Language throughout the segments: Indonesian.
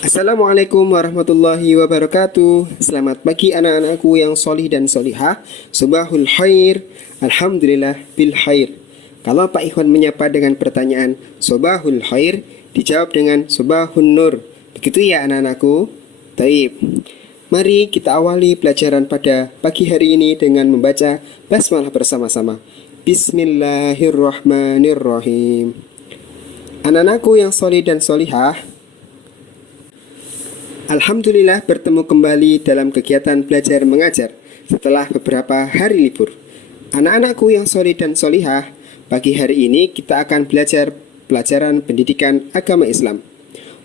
Assalamualaikum warahmatullahi wabarakatuh. Selamat pagi anak-anakku yang solih dan solihah. Subahul khair. Alhamdulillah bil khair. Kalau Pak Ikhwan menyapa dengan pertanyaan Subahul khair, dijawab dengan Subahun nur. Begitu ya anak-anakku? Taib. Mari kita awali pelajaran pada pagi hari ini dengan membaca basmalah bersama-sama. Bismillahirrahmanirrahim. Anak-anakku yang solih dan solihah, alhamdulillah bertemu kembali dalam kegiatan belajar mengajar setelah beberapa hari libur. Anak-anakku yang solih dan solihah, pagi hari ini kita akan belajar pelajaran pendidikan agama Islam.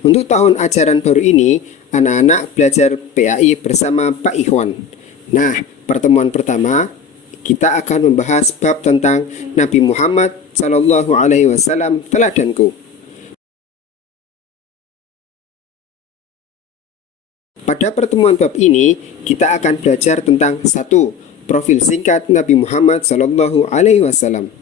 Untuk tahun ajaran baru ini, anak-anak belajar PAI bersama Pak Ikhwan. Nah, pertemuan pertama kita akan membahas bab tentang Nabi Muhammad SAW teladanku. Pada pertemuan bab ini, kita akan belajar tentang 1. Profil singkat Nabi Muhammad SAW.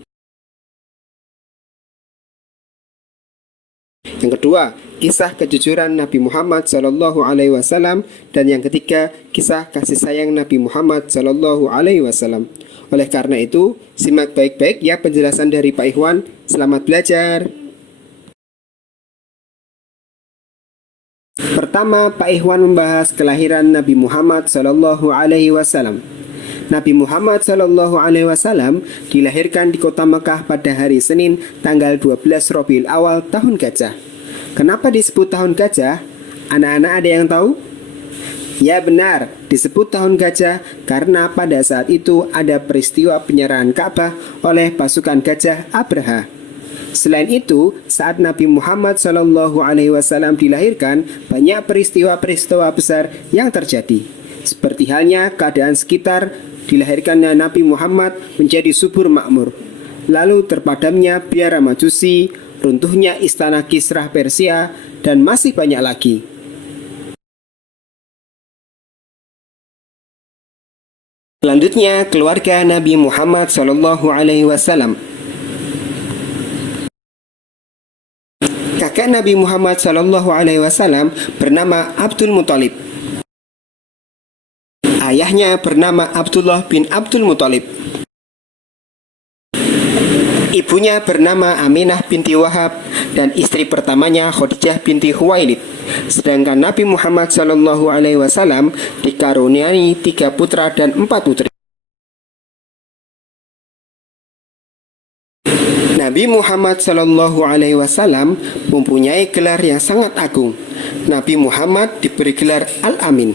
Yang kedua, kisah kejujuran Nabi Muhammad SAW. Dan yang ketiga, kisah kasih sayang Nabi Muhammad SAW. Oleh karena itu, simak baik-baik ya penjelasan dari Pak Ikhwan. Selamat belajar. Pertama, Pak Ikhwan membahas kelahiran Nabi Muhammad SAW. Nabi Muhammad SAW dilahirkan di kota Mekah pada hari Senin tanggal 12 Rabiul Awal tahun gajah. Kenapa disebut tahun gajah? Anak-anak ada yang tahu? Ya benar, disebut tahun gajah karena pada saat itu ada peristiwa penyerahan Ka'bah oleh pasukan gajah Abraha. Selain itu, saat Nabi Muhammad SAW dilahirkan, banyak peristiwa-peristiwa besar yang terjadi. Seperti halnya keadaan sekitar dilahirkannya Nabi Muhammad menjadi subur makmur. Lalu terpadamnya biara Majusi, runtuhnya istana Kisra Persia, dan masih banyak lagi. Selanjutnya, keluarga Nabi Muhammad SAW. Kakak Nabi Muhammad SAW bernama Abdul Muthalib. Ayahnya bernama Abdullah bin Abdul Muthalib. Ibunya bernama Aminah binti Wahab dan istri pertamanya Khadijah binti Khuwailid. Sedangkan Nabi Muhammad SAW dikaruniai 3 putra dan 4 putri. Nabi Muhammad SAW mempunyai gelar yang sangat agung. Nabi Muhammad diberi gelar Al-Amin.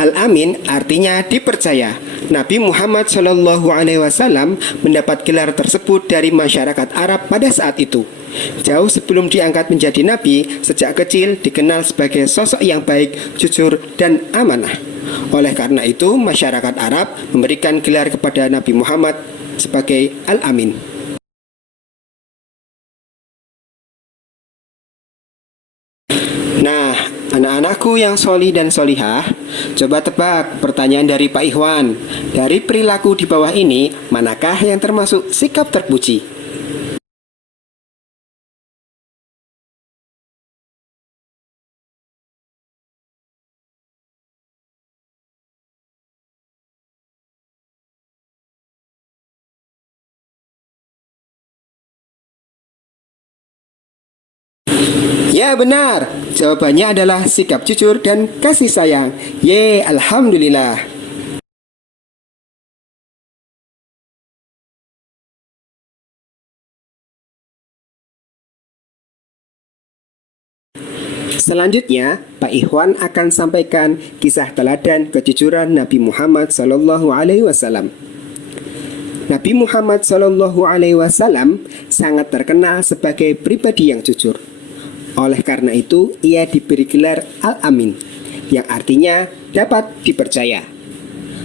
Al-Amin artinya dipercaya. Nabi Muhammad SAW mendapat gelar tersebut dari masyarakat Arab pada saat itu. Jauh sebelum diangkat menjadi nabi, sejak kecil dikenal sebagai sosok yang baik, jujur, dan amanah. Oleh karena itu, masyarakat Arab memberikan gelar kepada Nabi Muhammad sebagai Al-Amin. Nah, anak-anakku yang solih dan solihah, coba tebak pertanyaan dari Pak Ikhwan. Dari perilaku di bawah ini, manakah yang termasuk sikap terpuji? Ya benar, jawabannya adalah sikap jujur dan kasih sayang. Ye, alhamdulillah. Selanjutnya, Pak Ikhwan akan sampaikan kisah teladan kejujuran Nabi Muhammad SAW. Nabi Muhammad SAW sangat terkenal sebagai pribadi yang jujur. Oleh karena itu, ia diberi gelar Al-Amin, yang artinya dapat dipercaya.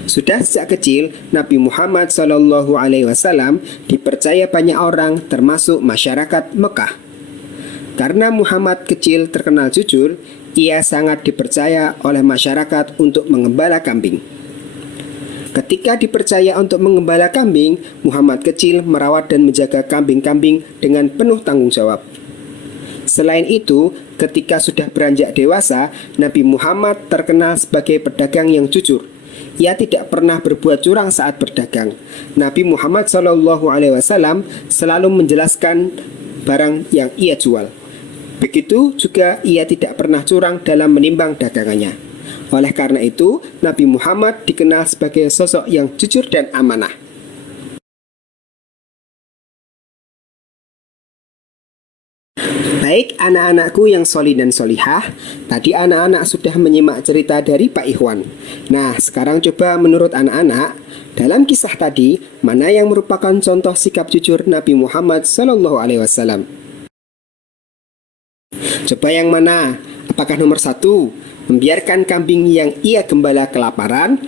Sudah sejak kecil, Nabi Muhammad SAW dipercaya banyak orang termasuk masyarakat Mekah. Karena Muhammad kecil terkenal jujur, ia sangat dipercaya oleh masyarakat untuk mengembala kambing. Ketika dipercaya untuk mengembala kambing, Muhammad kecil merawat dan menjaga kambing-kambing dengan penuh tanggung jawab. Selain itu, ketika sudah beranjak dewasa, Nabi Muhammad terkenal sebagai pedagang yang jujur. Ia tidak pernah berbuat curang saat berdagang. Nabi Muhammad SAW selalu menjelaskan barang yang ia jual. Begitu juga ia tidak pernah curang dalam menimbang dagangannya. Oleh karena itu, Nabi Muhammad dikenal sebagai sosok yang jujur dan amanah. Baik anak-anakku yang solih dan solihah, tadi anak-anak sudah menyimak cerita dari Pak Ikhwan. Nah, sekarang coba menurut anak-anak, dalam kisah tadi, mana yang merupakan contoh sikap jujur Nabi Muhammad SAW? Coba yang mana? Apakah nomor 1, membiarkan kambing yang ia gembala kelaparan?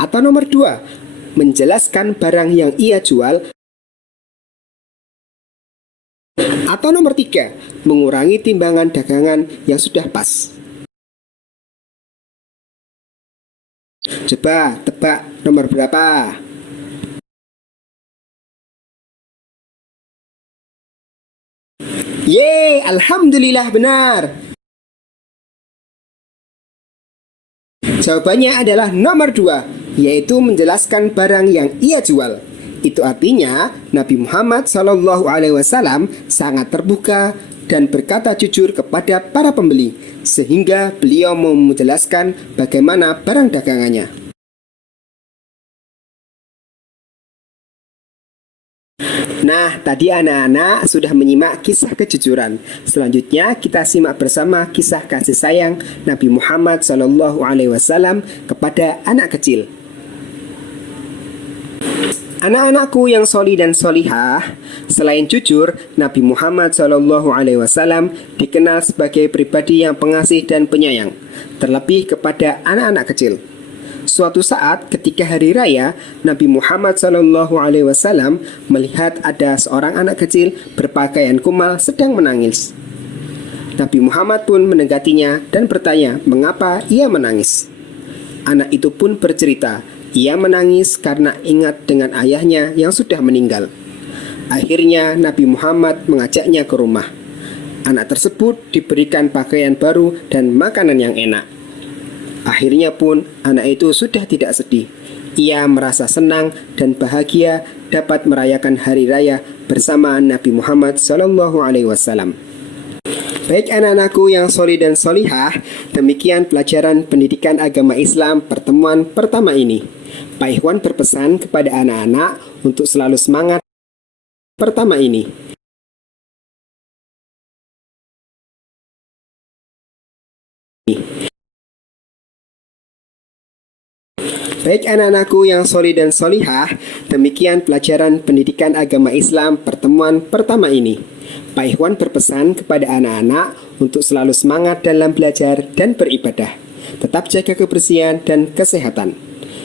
Atau nomor 2, menjelaskan barang yang ia jual? Atau nomor 3, mengurangi timbangan dagangan yang sudah pas? Coba tebak nomor berapa? Yeay, alhamdulillah benar. Jawabannya adalah nomor 2, yaitu menjelaskan barang yang ia jual. Itu artinya Nabi Muhammad SAW sangat terbuka dan berkata jujur kepada para pembeli, sehingga beliau mau menjelaskan bagaimana barang dagangannya. Nah, tadi anak-anak sudah menyimak kisah kejujuran. Selanjutnya kita simak bersama kisah kasih sayang Nabi Muhammad SAW kepada anak kecil. Anak-anakku yang solih dan solihah, selain jujur, Nabi Muhammad SAW dikenal sebagai pribadi yang pengasih dan penyayang, terlebih kepada anak-anak kecil. Suatu saat ketika hari raya, Nabi Muhammad SAW melihat ada seorang anak kecil berpakaian kumal sedang menangis. Nabi Muhammad pun mendekatinya dan bertanya mengapa ia menangis. Anak itu pun bercerita, ia menangis karena ingat dengan ayahnya yang sudah meninggal. Akhirnya Nabi Muhammad mengajaknya ke rumah. Anak tersebut diberikan pakaian baru dan makanan yang enak. Akhirnya pun anak itu sudah tidak sedih. Ia merasa senang dan bahagia dapat merayakan hari raya bersama Nabi Muhammad SAW. Baik anak-anakku yang solih dan solihah, demikian pelajaran pendidikan agama Islam pertemuan pertama ini. Pak Ikhwan berpesan kepada anak-anak untuk selalu semangat pertama ini. Baik anak-anakku yang solih dan solihah, demikian pelajaran pendidikan agama Islam pertemuan pertama ini. Pak Ikhwan berpesan kepada anak-anak untuk selalu semangat dalam belajar dan beribadah. Tetap jaga kebersihan dan kesehatan.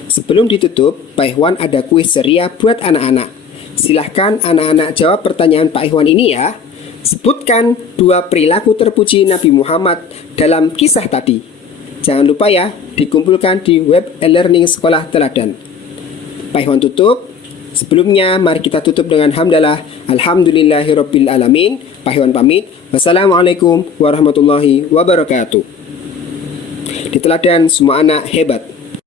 Sebelum ditutup, Pak Ikhwan ada kuis ceria buat anak-anak. Silahkan anak-anak jawab pertanyaan Pak Ikhwan ini ya. Sebutkan 2 perilaku terpuji Nabi Muhammad dalam kisah tadi. Jangan lupa ya, dikumpulkan di web e-learning Sekolah Teladan. Pak Ikhwan tutup. Sebelumnya, mari kita tutup dengan hamdalah. Alhamdulillahirabbil alamin. Pak Ikhwan pamit. Wassalamualaikum warahmatullahi wabarakatuh. Di Teladan semua anak hebat.